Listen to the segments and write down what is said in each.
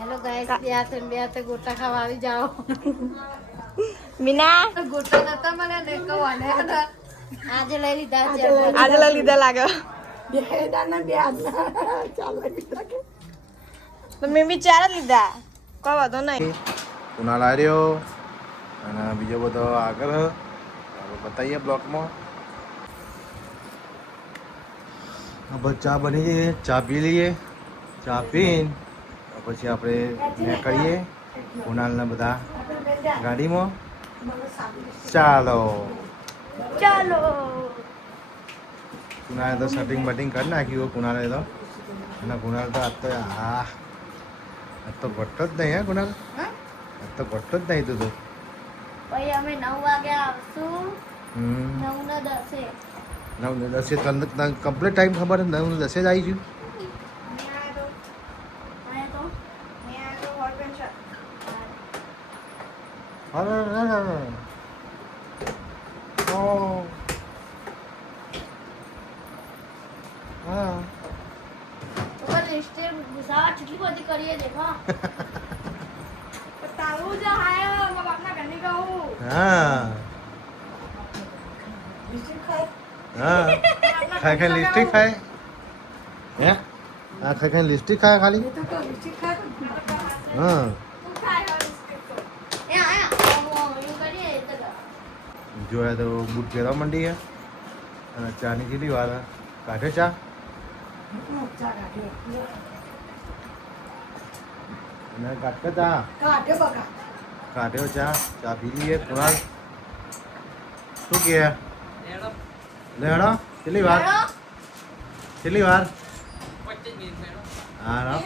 Hello guys, બે હાથે ગોટા ખાવા આવી જાઓ. મીના ગોટા નતા મને ને કવાને આજે લઈ લીધા લાગે તો મેં બી 4 જ લીધા. કોઈ વાંધો નહીં. કુનાલ આવ્યો અને બીજો બધો આગળ બતાવીએ બ્લોકમાં. હવે ચા બની જઈએ, ચા પી લઈએ. ચા પીને પછી આપણે નીકળીએ કુનાલને બધા ગાડીમાં. ચાલો કુનાલે તો સેટિંગ બટિંગ કરી નાખ્યું. કુનાલે તો અને કુનાલ તો આજ તો ઘટતો જ નહીં. હે કુનાલ આજ તો ઘટતો જ નહીં. તું તો ભાઈ અમે 9 વાગે આવશું. 9 ને 10 9 ને 10 કમ્પ્લીટ ટાઈમ ખબર? 9 ને 10 જ આવી ગયું. ખાઈ લિસ્ટિક ખાય. હે આ ખાઈ લિસ્ટિક ખાય ખાલી. હા જોયા તો બૂટ પહેરવા માંડી છે. અને ચાની કેટલી વાર કાઢે ચા? અને કાઢે ચા કાઢ્યો ચા. ચા પી લઈએ. કુણાલ શું કહે? લેડો કેટલી વાર? હા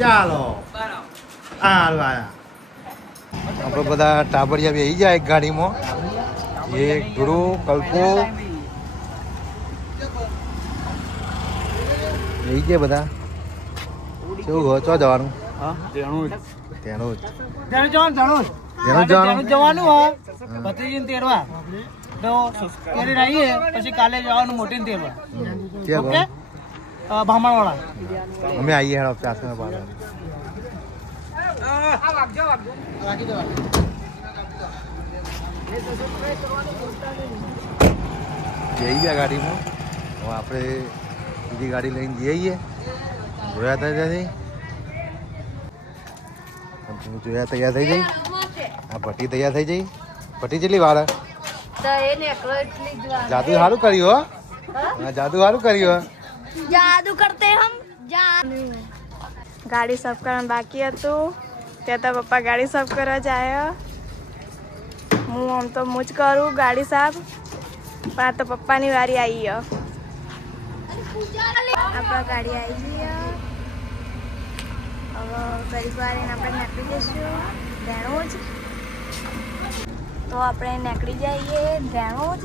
ચાલો હાલ આયા. આપણે બધા ટાબરિયા બેસી જાય એક ગાડીમાં. એક ધ્રુવ, કલ્પો બેસી ગયા બધા. કેવું હોય? ચો જવાનું? તેનું જવાનું હોય ભત્રીજી તેરવા તો કેરી રહીએ પછી કાલે જવાનું મોટી તેરવા. ઓકે ભામણવાળા અમે આવીએ હેડો ચારસો બાર. જઈ ગયા ગાડીમાં. હવે આપણે બીજી ગાડી લઈને જઈએ. જોયા તૈયાર થઈ જઈ. આ ભટ્ટી તૈયાર થઈ જઈ. ભટ્ટી કેટલી વાર? જાદુ સારું કર્યું. હો જાદુ સારું કર્યું. જાદુ કરતે હમ. ગાડી સાફ કરવાનું બાકી હતું. ત્યાં તો પપ્પા ગાડી સાફ કરવા જાય. હું આમ તો હું જ કરું ગાડી સાફ, પણ આ તો પપ્પાની વારી આવી. આપણા ગાડી આવી ગઈ. હવે ઘડીક વાર એને આપણે નીકળી જઈશું ધેણું જ. તો આપણે નીકળી જઈએ ધેણું જ.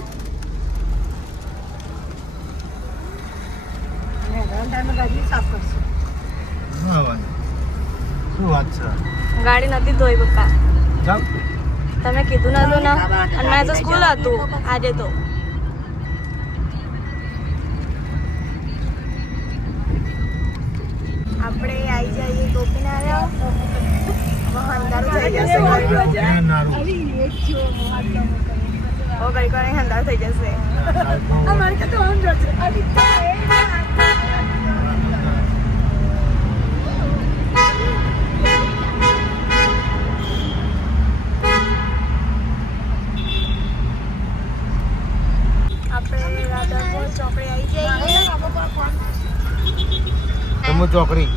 શું વાત છે? ગાડી નથી ધોઈ પપ્પા. ચાલ તમે કીધું નતું ને, અને મેં તો સ્કૂલ હતું આજે તો. આપણે આવી જઈએ ગોપીનારાયણ. અંધારું થઈ જશે. ઘડીક વાર અંધારું થઈ જશે. આપણે રાધાપુર ચોકડી આવી જઈએ. તમુ ચોકડી.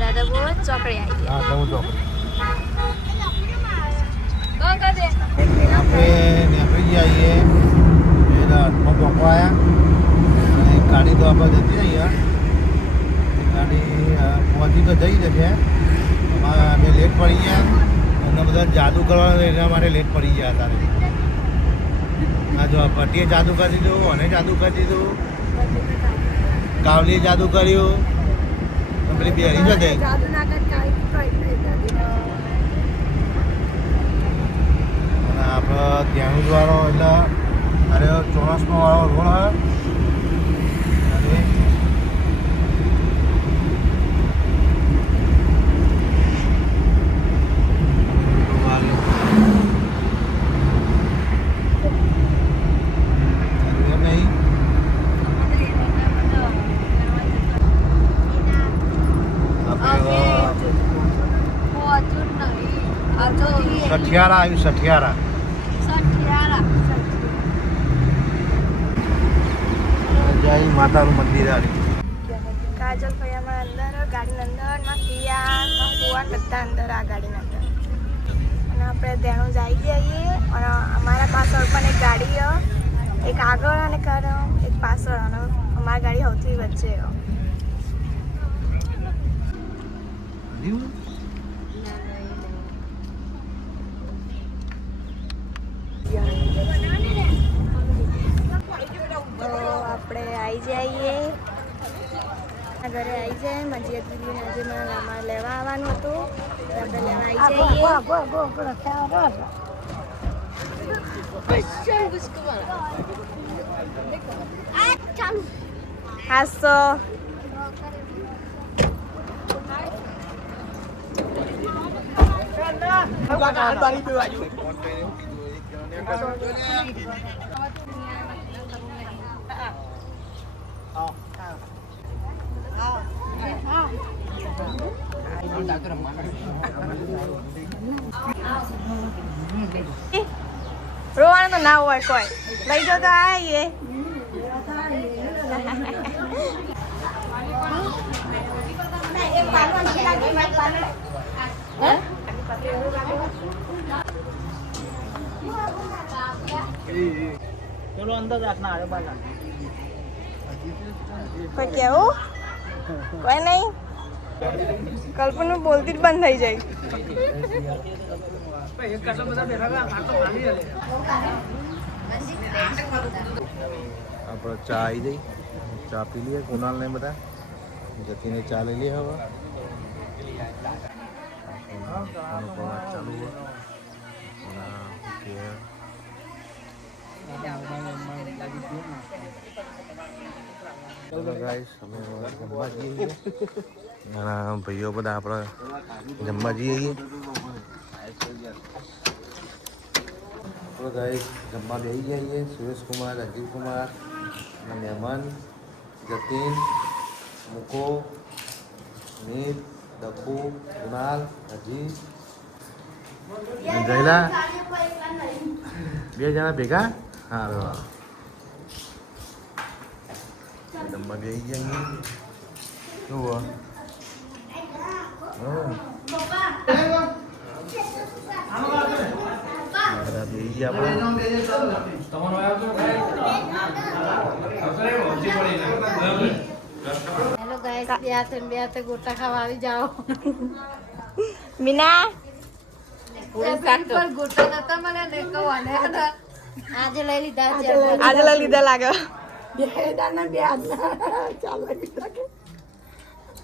રાધાપુર ચોકડી આવી જઈએ. હા તમુ ચોકડી. આપણે નીકળી જઈએ. હાથમાં પકવા આવ્યા. અને ગાડી તો આપણે જતી રહી. ગાડી પહોંચી તો જઈ જશે. અમે લેટ પડી ગયા. એમને બધા જાદુ કરવાના એના માટે લેટ પડી ગયા હતા. હા જો ભટ્ટીએ જાદુ કરી દીધું, અને જાદુ કરી દીધું, કાવલીએ જાદુ કર્યું. પેલી બેરી જતે અને આપણે ત્યાંનું જ વાળો એટલે અરે ચોરસનો વાળો રોડ. અને સઠિયારા આવ્યું સઠિયારા. જય માતાનું મંદિર આવ્યું. કાજલ ફળિયામાં અંદર ગાડીની અંદર માં પિયા કુવા બધા અંદર આ ગાડીની અંદર અને આપણે તેનું જઈ જઈએ અને અમારા પાછળ પણ એક ગાડી એક આગળ અને એક પાછળ અને અમારી ગાડી સૌથી વચ્ચે તો આપણે આવી જઈએ ઘરે આવી જાય મજીદ દીદીને આજે મને અમારે લેવા આવવાનું હતું આપણે લેવા આવી જઈએ હા તો રોવાનું તો ના હોય કોઈ લઈ જાઓ તો આવીએ ચલો અંદર રાખના આવે બાલા કોઈ કેવું કોઈ નહીં કલ્પના બોલતી જ બંધ થઈ જાય આપણે ચા આવી જઈ ચા પી લઈએ કુનાલ ને બધા જતીને ચા લઈ લઈએ હવે ચાલુ ગાઈસ અમે જમવા જઈએ નાના ભાઈઓ બધા આપણે જમવા જઈએ ગાઈસ જમવા બેસી જઈએ સુરેશ કુમાર અજીત કુમાર અને મહેમાન જતીન મુકો નીત દપુ કુનાલ અજીત જયલા બે જણા ભેગા હા જમવા બેસી જઈએ શું હેલો ગાઈસ બે હાથે ગોટા ખાવા આવી જાઓ મીના પર ગોટા નતા મને લેકવાને આજે લઈ લીધા છે આજે લઈ લીધા લાગે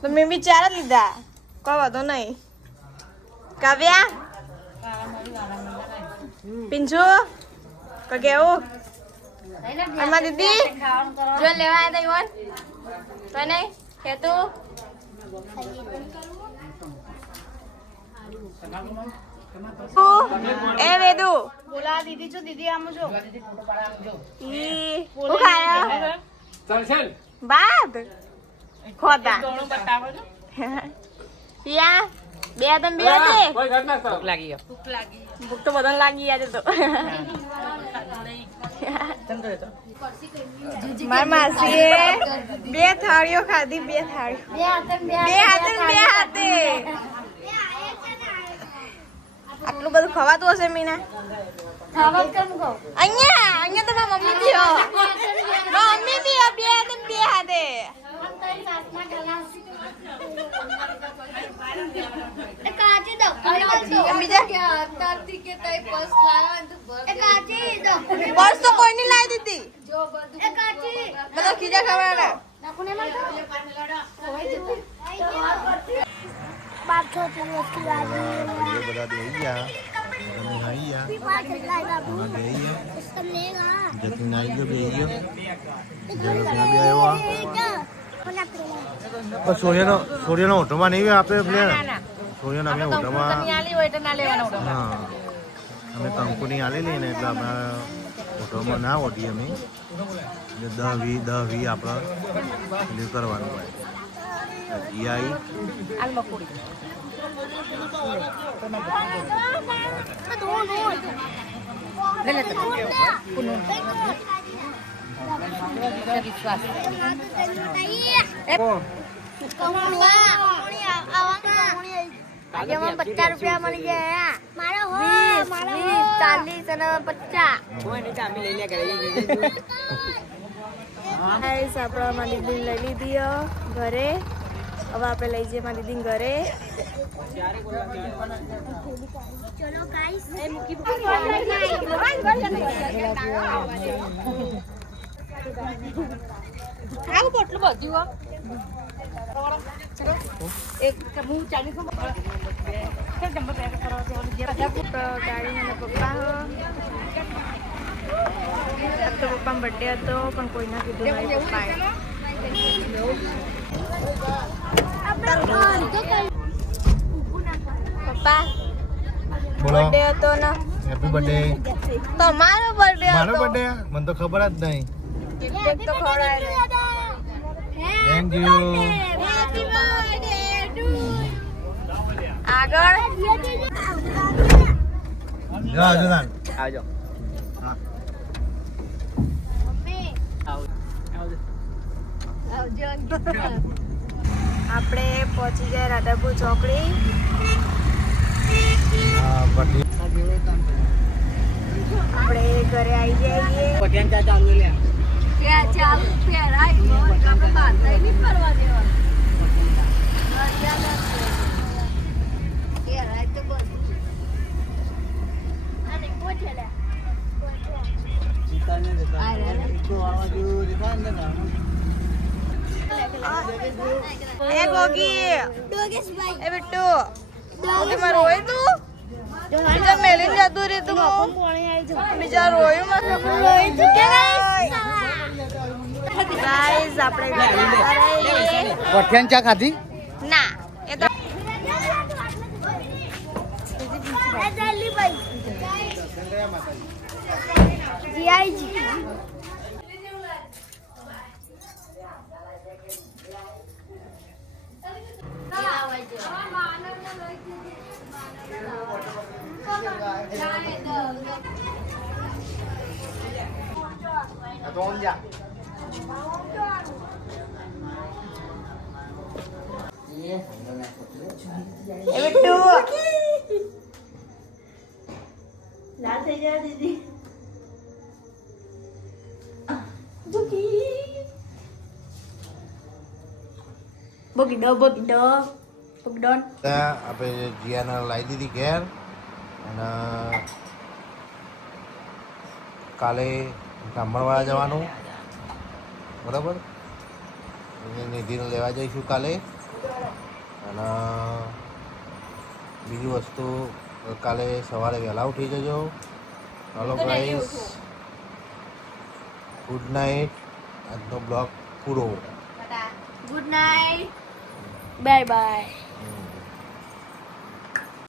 તો મેં બી ચાર જ લીધા કોઈ વાંધો નહીં કાવ્યા પિંચુ તો કેવું અમાર દીદી જો લેવા આવ્યા તા ઈવન તો નહીં કે તું એ વેદુ બોલા દીદી છો દીદી આમ જો ઈ હું ખાયા બાદ ખોતા પિયા બે તમે બે દે ભૂખ લાગી ભૂખ તો બધાને લાગી આજે તો મારી માસીએ બે થાળીઓ ખાધી બે થાળીઓ બે હાથે આટલું બધું ખવાતું હશે મીના અહીંયા તો મારી મમ્મી બી મમ્મી બી બે હાથે પર્સ તો કોઈ નહીં લાવી દીધી બધા ખીજા ખાવાના બધા બેસી ગયા જતીન આવી ગયો બેસી ગયો સૂર્યનો ઓટોમાં નહીં આપણે પ્લેયર સૂર્યનો અમે ઓટોમાં હા અમે કંકુની આલી લઈએ ને એટલે અમે ઓટોમાં ના ઓટીએ અમે 10-20 આપણે પેલું કરવાનું હોય જીઆઈ આલ મકોડી લે લે પુનું વિશ્વાસ આજે મને 50 રૂપિયા મળી ગયા. મારો 20, 40 અને 50. કોઈ નહીં ચામી લઈ લે ઘરે. ગાઈસ આપણે મારી દીદી લઈ લીધી ઘરે. હવે આપણે લઈ જઈએ મારી દીદી ઘરે. ચલો ગાઈસ એ મૂકી આવું પોટલું બધું એક હું ચાલી ગાડી મને પપ્પા તો પપ્પાનો બર્થડે હતો પણ કોઈ ના કીધું મારી પપ્પાએ. પપ્પા બોલો બર્થડે હતો ને હેપી બર્થડે તમારો બર્થડે મારો હતો. બર્થડે મને તો ખબર જ નહીં કેક તો ખવડાય થેન્ક યુ આગળ જા જનાન આવજો હા આપણે પહોંચી ગયા રાધાપુર ચોકડી. બર્થડે આપણે ઘરે આવી જઈએ. પઠિયાન ચા ચાલુ લે ચાલ ફેરાય આપણે બાંધાઈ નહીં ફરવા દેવા ફેરાય તો બસ એ ગોગી એ બિટ્ટુ તમે રોય તું બીજા મેલીને જતું રે તું બીજા રોયું ગાઈસ આપણે પઠિયાન ચા ખાધી ના એ તો લાલ થઈ જાય દીદી. આપણે જીયાને લાવી દીધી ઘેર અને કાલે બ્રાહ્મણવાળા જવાનું બરાબર નિધિને લેવા જઈશું કાલે અને બીજી વસ્તુ કાલે સવારે વહેલા ઉઠી જજો. Hello guys good night. આજનો બ્લોગ પૂરો. Good night bye bye.